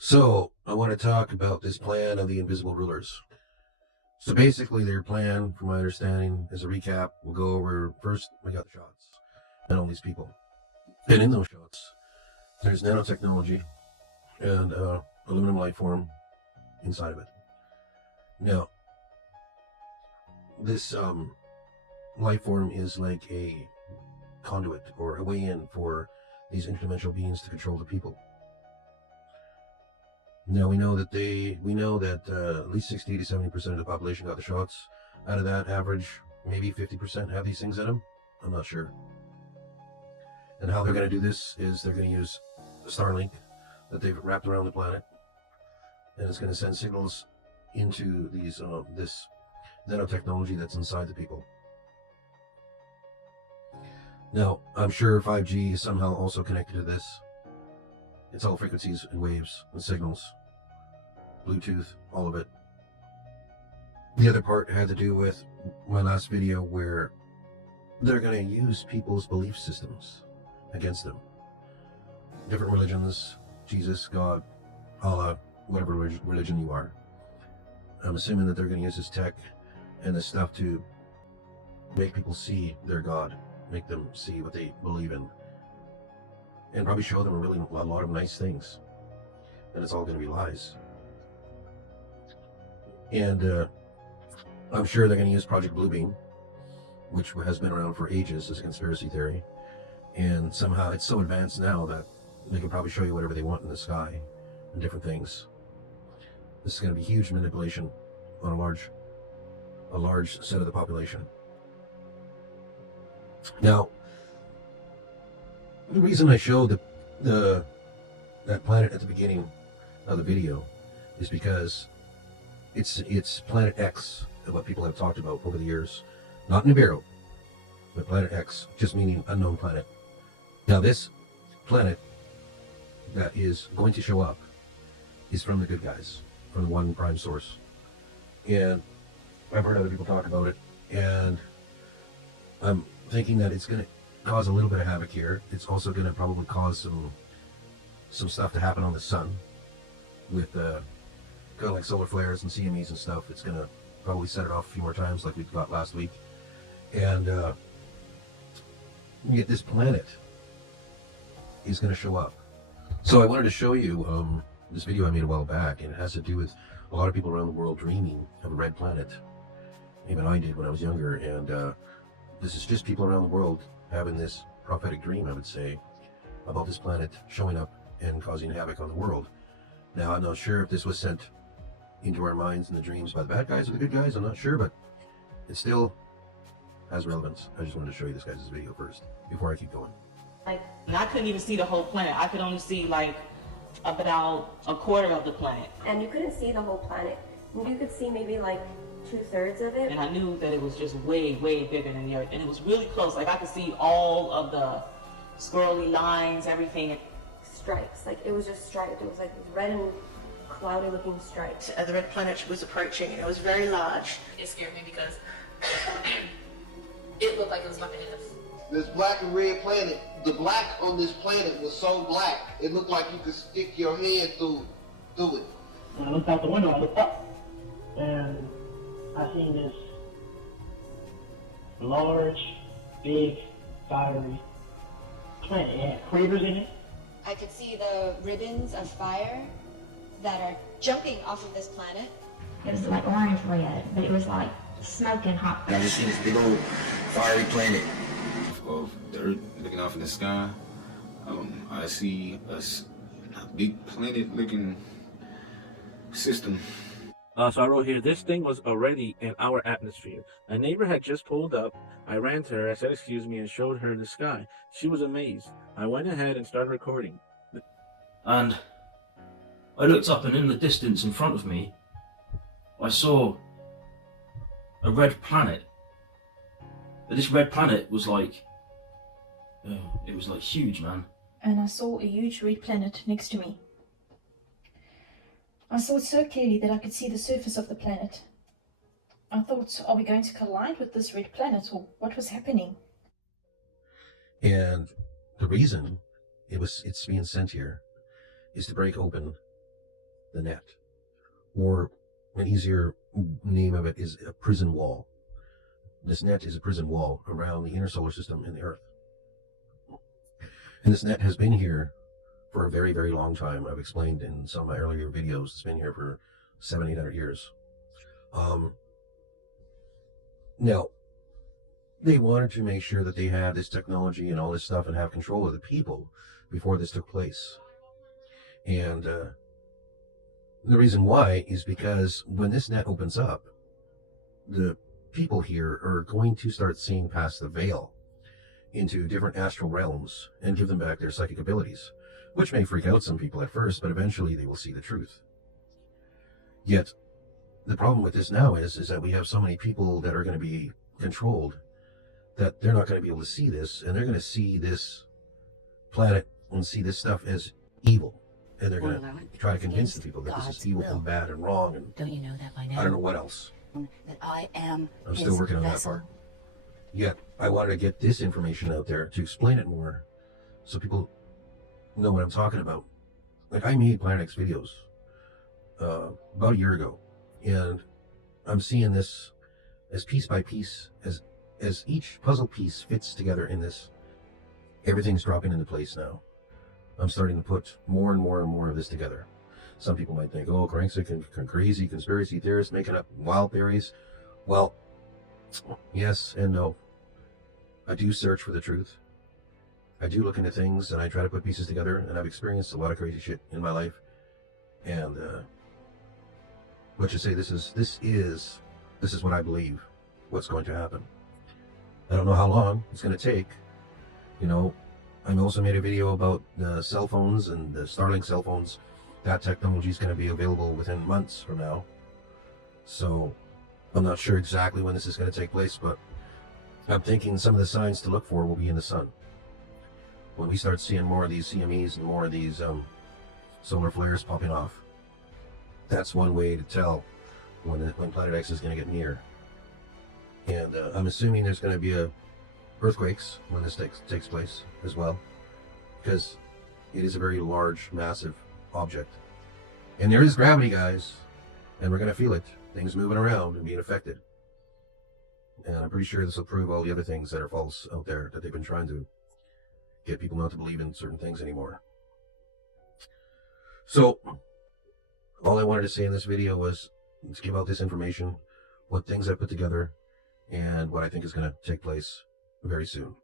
So, I want to talk about this plan of the invisible rulers. So, basically, their plan, from my understanding, as a recap, we'll go over first, we got the shots and all these people. And in those shots, there's nanotechnology and aluminum life form inside of it. Now, this life form is like a conduit or a way in for these interdimensional beings to control the people. Now we know that at least 60 to 70% of the population got the shots. Out of that average, maybe 50% have these things in them. I'm not sure. And how they're going to do this is they're going to use Starlink that they've wrapped around the planet, and it's going to send signals into these this nanotechnology that's inside the people. Now, I'm sure 5G is somehow also connected to this. It's all frequencies and waves and signals. Bluetooth, all of it. The other part had to do with my last video where they're going to use people's belief systems against them. Different religions, Jesus, God, Allah, whatever religion you are. I'm assuming that they're going to use this tech and this stuff to make people see their God, make them see what they believe in, and probably show them a lot of nice things. And it's all going to be lies. And I'm sure they're going to use Project Bluebeam, which has been around for ages as a conspiracy theory. And somehow it's so advanced now that they can probably show you whatever they want in the sky and different things. This is going to be huge manipulation on a large set of the population. Now, the reason I showed that planet at the beginning of the video is because it's Planet X, what people have talked about over the years. Not Nibiru, but Planet X, just meaning unknown planet. Now this planet that is going to show up is from the good guys, from the one prime source. And I've heard other people talk about it, and I'm thinking that it's going to cause a little bit of havoc here. It's also going to probably cause some stuff to happen on the sun with kind of like solar flares and CMEs and stuff. It's going to probably set it off a few more times like we got last week. And yet this planet is going to show up. So I wanted to show you this video I made a while back, and it has to do with a lot of people around the world dreaming of a red planet. Even I did when I was younger, and this is just people around the world having this prophetic dream, I would say, about this planet showing up and causing havoc on the world. Now, I'm not sure if this was sent into our minds in the dreams by the bad guys or the good guys. I'm not sure, but it still has relevance. I just wanted to show you this guy's video first before I keep going. And I couldn't even see the whole planet. I could only see like about a quarter of the planet. And you couldn't see the whole planet. You could see maybe like 2/3 of it. And I knew that it was just way, way bigger than the Earth. And it was really close. Like I could see all of the squirrely lines, everything. Stripes, like it was just striped. It was like red and cloudy looking stripes. As the red planet was approaching, and it was very large. It scared me because it looked like it was about to hit us. This black and red planet, the black on this planet was so black, it looked like you could stick your hand through it. When I looked out the window, I looked up, and I seen this large, big, fiery planet. It had craters in it. I could see the ribbons of fire that are jumping off of this planet. It was like orange red, but it was like smoking hot. And I just see this big old fiery planet of the Earth looking off in the sky. I see a big planet-looking system. So I wrote here, this thing was already in our atmosphere. A neighbor had just pulled up. I ran to her, I said excuse me, and showed her the sky. She was amazed. I went ahead and started recording. And I looked up, and in the distance in front of me, I saw a red planet. But this red planet was like, it was like huge, man. And I saw a huge red planet next to me. I saw it so clearly that I could see the surface of the planet. I thought, are we going to collide with this red planet, or what was happening? And the reason it's being sent here is to break open the net. Or an easier name of it is a prison wall. This net is a prison wall around the inner solar system and the Earth. And this net has been here for a very, very long time. I've explained in some of my earlier videos, it's been here for 700-800 years. Now, they wanted to make sure that they had this technology and all this stuff and have control of the people before this took place. And the reason why is because when this net opens up, the people here are going to start seeing past the veil into different astral realms and give them back their psychic abilities, which may freak out some people at first, but eventually they will see the truth. Yet, the problem with this now is that we have so many people that are going to be controlled that they're not going to be able to see this, and they're going to see this planet and see this stuff as evil. And they're going to try to convince the people that this is evil and bad and wrong, and Don't you know that by now? I don't know what else. That I am I'm still working on that part. Yet, I wanted to get this information out there to explain it more so people know what I'm talking about. Like, I made Planet X videos about a year ago, and I'm seeing this as piece by piece, as each puzzle piece fits together in this, everything's dropping into place now. I'm starting to put more and more and more of this together. Some people might think, oh, Crank's a crazy conspiracy theorist making up wild theories. Well, yes and no. I do search for the truth. I do look into things and I try to put pieces together, and I've experienced a lot of crazy shit in my life. And let's just say this is what I believe what's going to happen. I don't know how long it's going to take. You know, I also made a video about the cell phones and the Starlink cell phones. That technology is going to be available within months from now. So I'm not sure exactly when this is going to take place, but I'm thinking some of the signs to look for will be in the sun. When we start seeing more of these CMEs and more of these solar flares popping off, that's one way to tell when Planet X is going to get near. And I'm assuming there's going to be earthquakes when this takes place as well, because it is a very large, massive object. And there is gravity, guys, and we're going to feel it. Things moving around and being affected. And I'm pretty sure this will prove all the other things that are false out there that they've been trying to get people not to believe in certain things anymore. So, all I wanted to say in this video was to give out this information, what things I put together, and what I think is going to take place very soon.